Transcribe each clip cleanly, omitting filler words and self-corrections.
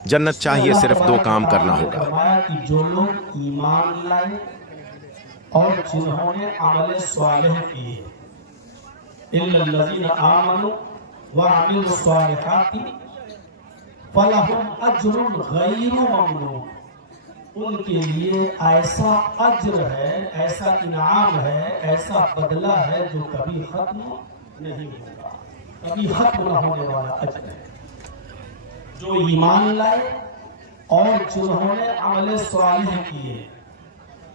जन्नत चाहिए सिर्फ दो काम करना होगा। कि जो लोग ईमान लाए और जिन्होंने अमल स्वालिह किए, इल्लल्लज़ीना आमनु व अमिलुस स्वालिहाति फलहुम अज्रुन गैरु ममनून, उनके लिए ऐसा अज्र है, ऐसा इनाम है, ऐसा बदला है जो कभी खत्म नहीं होगा, कभी खत्म न होने वाला अज्र है। जो ईमान लाए और जिन्होंने अमल स्वालिह किए,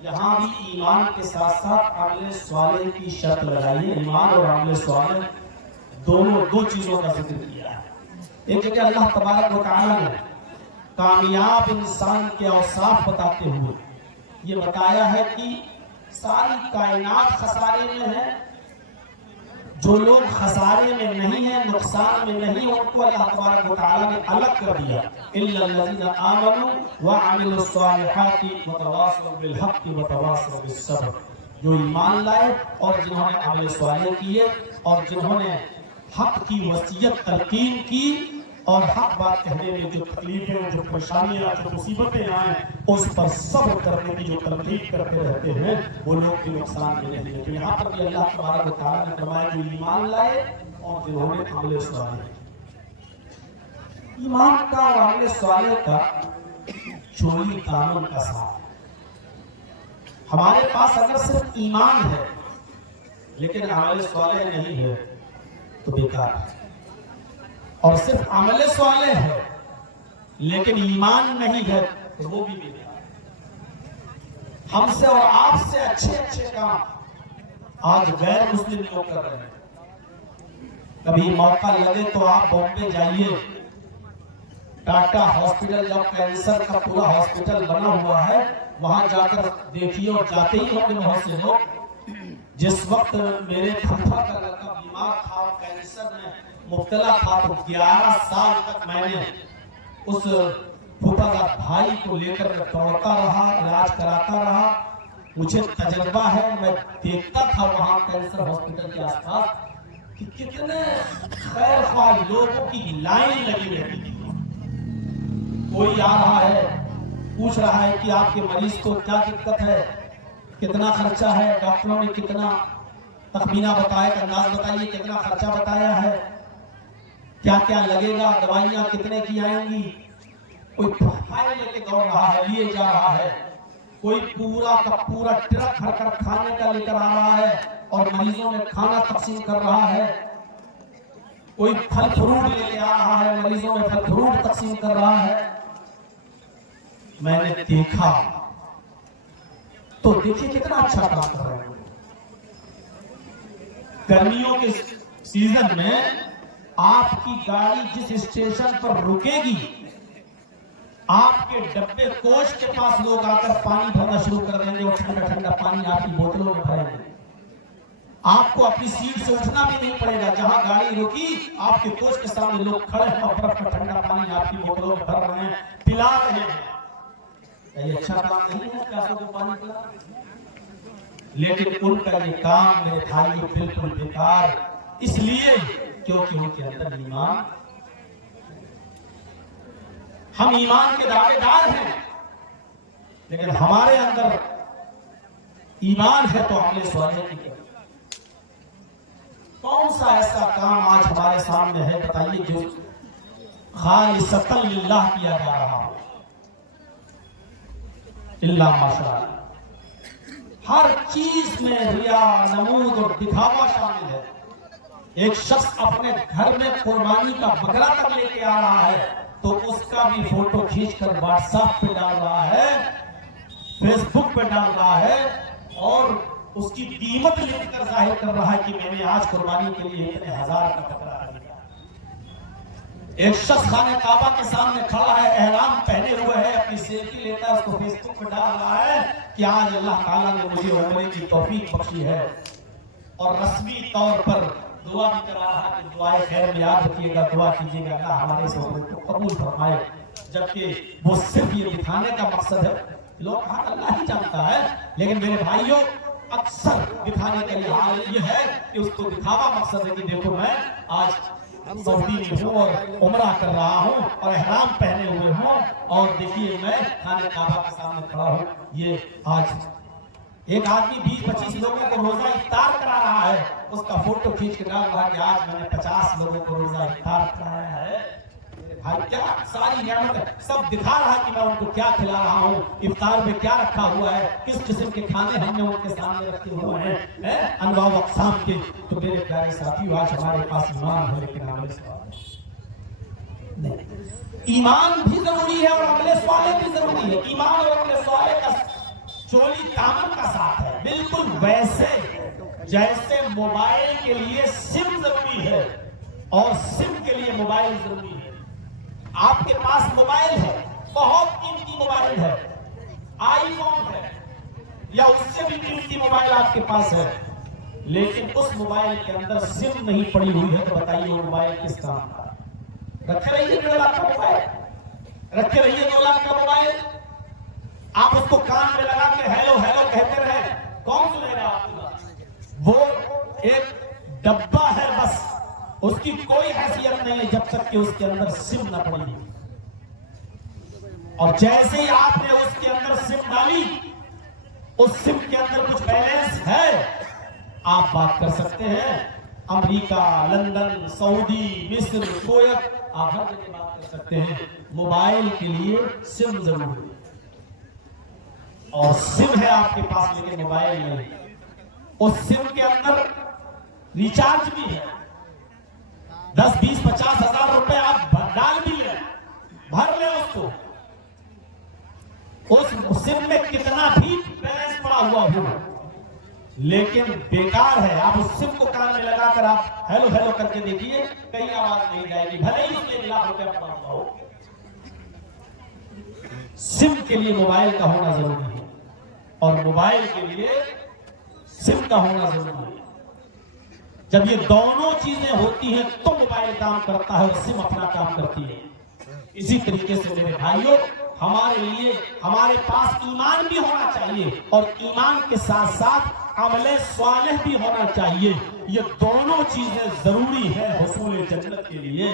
यहाँ भी ईमान के साथ साथ अमल स्वालिह की शर्त लगाई है। ईमान और अमल स्वालिह दोनों दो चीजों का जिक्र किया है। एक जगह अल्लाह तबारक व तआला ने कामयाब इंसान के औसाफ बताते हुए ये बताया है कि सारी कायनात खसारे में है, जो लोग खसारे में नहीं है, नुकसान में नहीं, उनको अल्लाह तबारक व तआला ने अलग कर दिया। इल्लल्लज़ीना आमनु व अमिलुस स्वालिहाति व तवासौ बिल हक़्क़ि व तवासौ बिस सब्र, जो ईमान लाए और जिन्होंने अमल स्वालिह किए और जिन्होंने हक की वसीयत तलकीन की और हक बात कहने में जो तकलीफें, जो परेशानियां, जो मुसीबतें आए उस पर सब्र करने की जो तरकीब करते रहते हैं, वो लोग भी नुकसान में नहीं है। तो यहाँ पर भी अल्लाह तबारक व तआला ने फरमाया जो ईमान लाए और जिन्होंने अमल स्वालिह, ईमान का और अमल स्वालिह का चोरी कानून का साथ। हमारे पास अगर सिर्फ ईमान है लेकिन अमल स्वालिह नहीं है तो बेकार है, और सिर्फ अमल स्वालिह है लेकिन ईमान नहीं है तो वो भी बेकार है। हमसे और आपसे अच्छे अच्छे काम आज गैर मुस्लिम लोग कर रहे हैं। कभी मौका लगे तो आप बॉम्बे जाइए, टाटा हॉस्पिटल, जब कैंसर का पूरा हॉस्पिटल बना हुआ है, वहां जाकर देखिए, और जाते ही होंगे बहुत से लोग। जिस वक्त मेरे फूफा का लड़का बीमार था और कैंसर में मुब्तला था, तो 11 साल तक मैंने उस फूफा का भाई को लेकर दौड़ता रहा, इलाज कराता रहा। मुझे तजर्बा है, मैं देखता था वहां कैंसर हॉस्पिटल के आसपास कि कितने खैर ख्वाह लोगों की लाइन लगी रहती थी। कोई आ रहा है, पूछ रहा है कि आपके मरीज को क्या दिक्कत है, कितना खर्चा है, डॉक्टरों ने कितना तखमीना बताया, अंदाज बताइए कितना खर्चा बताया है, क्या क्या लगेगा, दवाइयां कितने की आएंगी। कोई फाइल लेके दौड़ रहा है, लिए जा रहा है, कोई पूरा का पूरा ट्रक भरकर खाने का लेकर आ रहा है और मरीजों में खाना तकसीम कर रहा है, कोई फल फ्रूट लेके आ रहा है, मरीजों में फल फ्रूट तकसीम कर रहा है। मैंने देखा तो देखिए कितना अच्छा काम कर रहे हैं। गर्मियों के सीजन में आपकी गाड़ी जिस स्टेशन पर रुकेगी, आपके डब्बे कोच के पास लोग आकर पानी भरना शुरू कर देंगे और ठंडा ठंडा पानी आपकी बोतलों में भरेंगे। आपको अपनी सीट से उठना भी नहीं पड़ेगा, जहां गाड़ी रुकी आपके कोच के सामने लोग खड़े हैं और बर्फ का ठंडा पानी आपकी बोतलों में भर रहे हैं, पिला रहे हैं। ये अच्छा काम नहीं है प्यासों को पानी पिला? लेकिन उनका ये काम मेरे भाई बिल्कुल बेकार, इसलिए क्योंकि उनके अंदर ईमान, हम ईमान के दावेदार हैं लेकिन हमारे अंदर ईमान है तो अमल स्वालिह की कौन सा ऐसा काम आज हमारे सामने है बताइए जो खालिसतन लिल्लाह किया जा रहा हो? इल्ला माशाअल्लाह, हर चीज में रिया, नमूद और दिखावा शामिल है। एक शख्स अपने घर में कुर्बानी का बकरा तक लेके आ रहा है तो उसका भी फोटो खींचकर व्हाट्सएप पे डाल रहा है, फेसबुक पे डाल रहा है और उसकी कीमत लेकर जाहिर कर रहा है कि मैंने आज कुर्बानी के लिए इतने हजार का बकरा खरीदा। एक शख्स खाने काबा के सामने खड़ा है, एहराम पहने हुए है, अपनी सेल्फी लेता है, उसको फेसबुक पे डाल रहा है कि आज अल्लाह ताला ने मुझे उम्रे की तौफीक बख्शी है, और रस्मी तौर पर दुआ भी कर रहा है कि दुआए खैर में याद रखिएगा, दुआ कीजिएगा अल्लाह हमारे से उम्र को कबूल फरमाए। जबकि वो सिर्फ ये दिखाने का मकसद है, लोग अल्लाह ही जानता है, लेकिन मेरे भाइयों अक्सर दिखाने का ये हाल ये है कि उसको दिखावा मकसद है कि देखो मैं आज सऊदी में हूँ और उमरा कर रहा हूँ और एहराम पहने हुए हूँ और देखिए मैं खाने काबा के सामने खड़ा हूँ। ये आज एक आदमी 20-25 लोगों को रोजा इफ्तार करा रहा है, उसका फोटो खींच के डाल रहा है कि आज मैंने 50 लोगों को रोजा इफ्तार कराया है। भाई क्या सारी नियामत सब दिखा रहा है कि मैं उनको क्या खिला रहा हूँ, इफ्तार में क्या रखा हुआ है, किस किस्म के खाने हमने उनके सामने रखे हुए हैं, अनवाउ अक़साम के। तो मेरे प्यारे साथियों, आज हमारे पास ईमान है लेकिन अमल नहीं। ईमान भी जरूरी है और अमल सालेह भी जरूरी है। ईमान और अमल सालेह का चोली दामन का साथ है, बिल्कुल वैसे जैसे मोबाइल के लिए सिम जरूरी है और सिम के लिए मोबाइल जरूरी है। आपके पास मोबाइल है, बहुत कीमती मोबाइल है, आईफोन है या उससे भी कीमती मोबाइल आपके पास है, लेकिन उस मोबाइल के अंदर सिम नहीं पड़ी हुई है, तो बताइए वो मोबाइल किस काम का? रखे रहिए 1.5 लाख का मोबाइल, रखे रहिए 2 लाख का मोबाइल, आप उसको कान में लगा के हेलो हेलो कहते रहे, कौन सुनेगा आपकी बात? वो एक डब्बा है बस, उसकी कोई हैसियत नहीं है जब तक कि उसके अंदर सिम न पड़ी। और जैसे ही आपने उसके अंदर सिम डाली, उस सिम के अंदर कुछ बैलेंस है, आप बात कर सकते हैं। अमेरिका, लंदन, सऊदी, मिस्र, कुवैत, आप हर जगह बात कर सकते हैं। मोबाइल के लिए सिम जरूरी है और सिम है आपके पास लेकिन मोबाइल नहीं। उस सिम के अंदर रिचार्ज भी है, 10, 20, 50 हजार रुपए आप डाल भी ले, भर ले उसको, उस सिम में कितना भी बैलेंस पड़ा हुआ हो, लेकिन बेकार है। आप उस सिम को कान में लगाकर आप हेलो हेलो करके देखिए, कहीं आवाज नहीं जाएगी, भले ही उसमें 1 लाख रुपया पड़ा हुआ हो। सिम के लिए मोबाइल का होना जरूरी है और मोबाइल के लिए सिम का होना जरूरी है। जब ये दोनों चीजें होती हैं तो मोबाइल काम करता है और सिम अपना काम करती है। इसी तरीके से मेरे भाइयों, हमारे लिए हमारे पास ईमान भी होना चाहिए और ईमान के साथ साथ अमले सालेह भी होना चाहिए। ये दोनों चीजें जरूरी है हुसूल जन्नत के लिए।